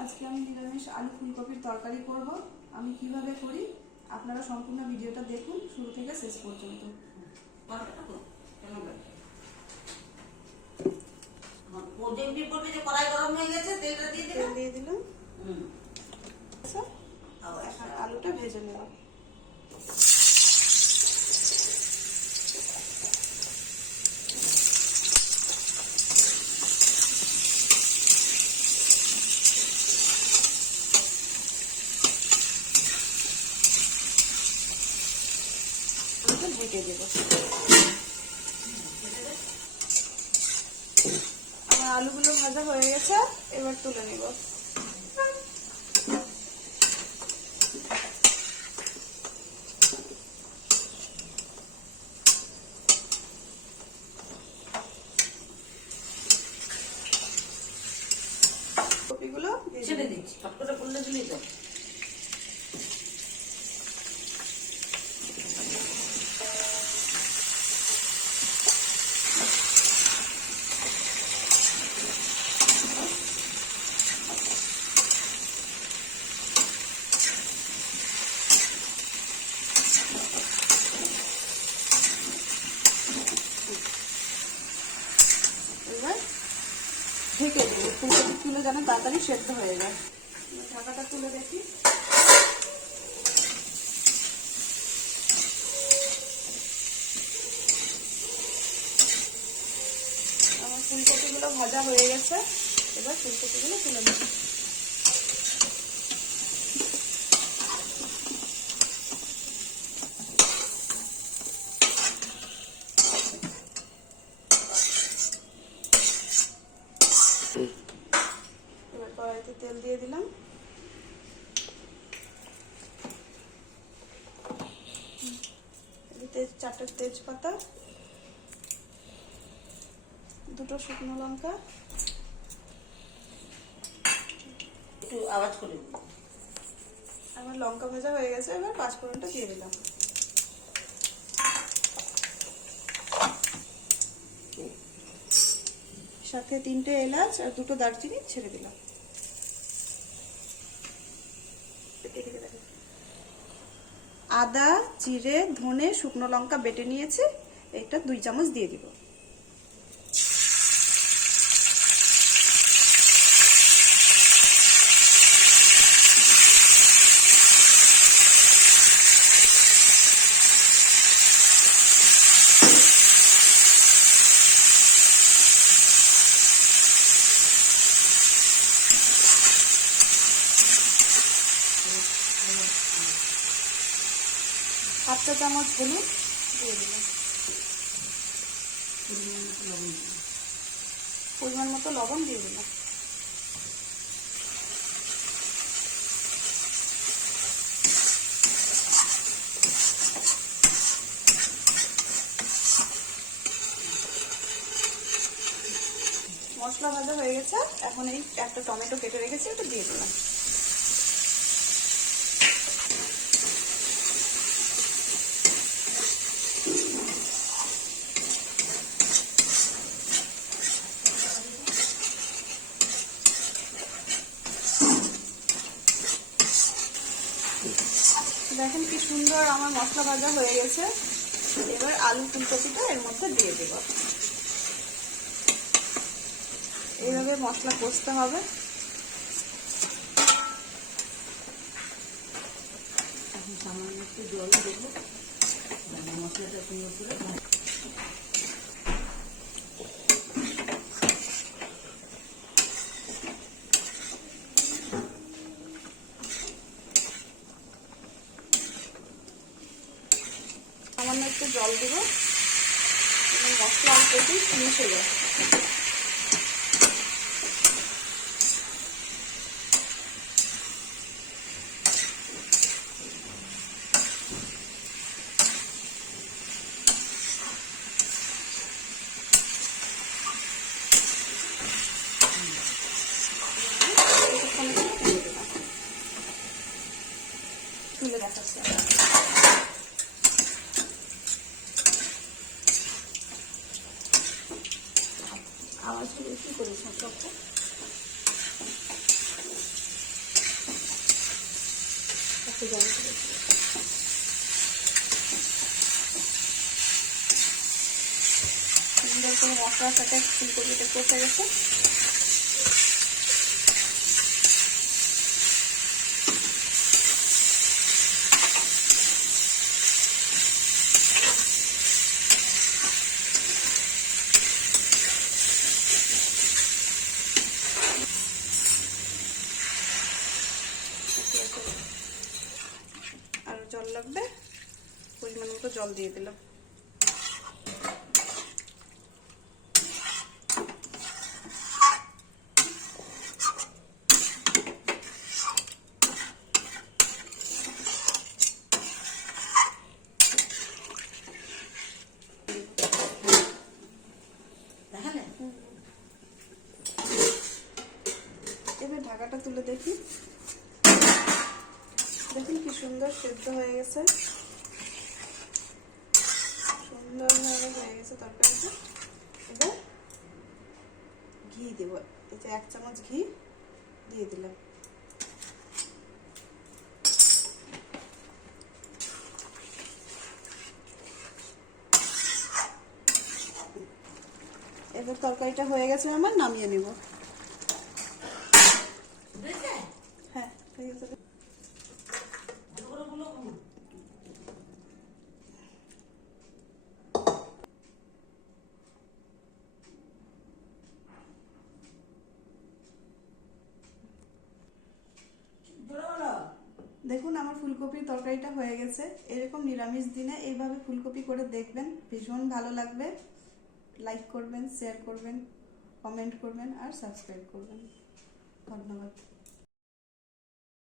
আজকে আমি নিরামিষ আলু ফুলকপির তরকারি করব। আমি কীভাবে করি? আপনারা সম্পূর্ণ ভিডিওটা দেখুন শুরু থেকে শেষ পর্যন্ত। কড়াই গরম হয়ে গেছে তেলটা দিয়ে দিলাম। আচ্ছা আলুটা ভেজে নেব আলুটা ঢেকে দেবো আমার আলুগুলো ভাজা হয়ে গেছে এবার তুলে নিব কপিগুলো ছেড়ে। দিচ্ছি ফট করে পড়লে দিলি তো এবার ঢেকে দিই ফুলকপি যেন তাড়াতাড়ি সেদ্ধ হয়ে যায়। ঢাকাটা তুলে দেখি। আমার ফুলকপিগুলো ভাজা হয়ে গেছে। এবার ফুলকপিগুলো তুলে নেব এবার কড়াইতে তেল দিয়ে দিলাম। তেজ চারটে তেজপাতা দুটো শুকনো লঙ্কা। একটু আওয়াজ করে আমার লঙ্কা ভাজা হয়ে গেছে এবার পাঁচফোড়নটা দিয়ে দিলাম। সাথে তিনটে এলাচ আর দুটো দারচিনি ছেড়ে দিলাম। আদা জিরে ধনে শুকনো লঙ্কা বেটে নিয়েছি। এটা দুই চামচ দিয়ে দিব। হাফ চা চামচ হলুদ দিয়ে দিলাম। পরিমাণ মতো লবণ দিয়ে দিলাম। মশলা ভাজা হয়ে গেছে। এখন এই একটা টমেটো কেটে রেখেছি, ওটা দিয়ে দিলাম। দেখেন কি সুন্দর আমার মশলা ভাজা হয়ে গেছে। এবার আলু ফুলকপিটা এর মধ্যে দিয়ে দেব। এইভাবে মশলা কষতে হবে। সামান্য একটু জল দেবো। মশলাটা সুন্দর ভাজ- সামান্য একটু জল দেব। মশলা অল্প দিয়ে মিশে যায় করে সবটা একটু জল সুন্দর করে মশলাটাকে ফুলকপিটা কষে গেছে। আর জল লাগবে? পরিমাণ মতো জল দিয়ে দিলাম। এবার ঢাকাটা তুলে দেখি। দেখুন কি সুন্দর সেদ্ধ হয়ে গেছে? সুন্দর ভাবে হয়ে গেছে তরকারিটা। এবার ঘি দেবো। এই যে এক চামচ ঘি দিয়ে দিলাম। এবার তরকারিটা হয়ে গেছে আমার নামিয়ে নেব। হ্যাঁ হয়ে গেছে ভালো করে গুলো কমা বলো বলো দেখুন, আমার ফুলকপির তরকারিটা হয়ে গেছে। এরকম নিরামিষ দিনে এইভাবে ফুলকপি করে দেখবেন, ভীষণ ভালো লাগবে। লাইক করবেন শেয়ার করবেন কমেন্ট করবেন, আর সাবস্ক্রাইব করবেন। ধন্যবাদ।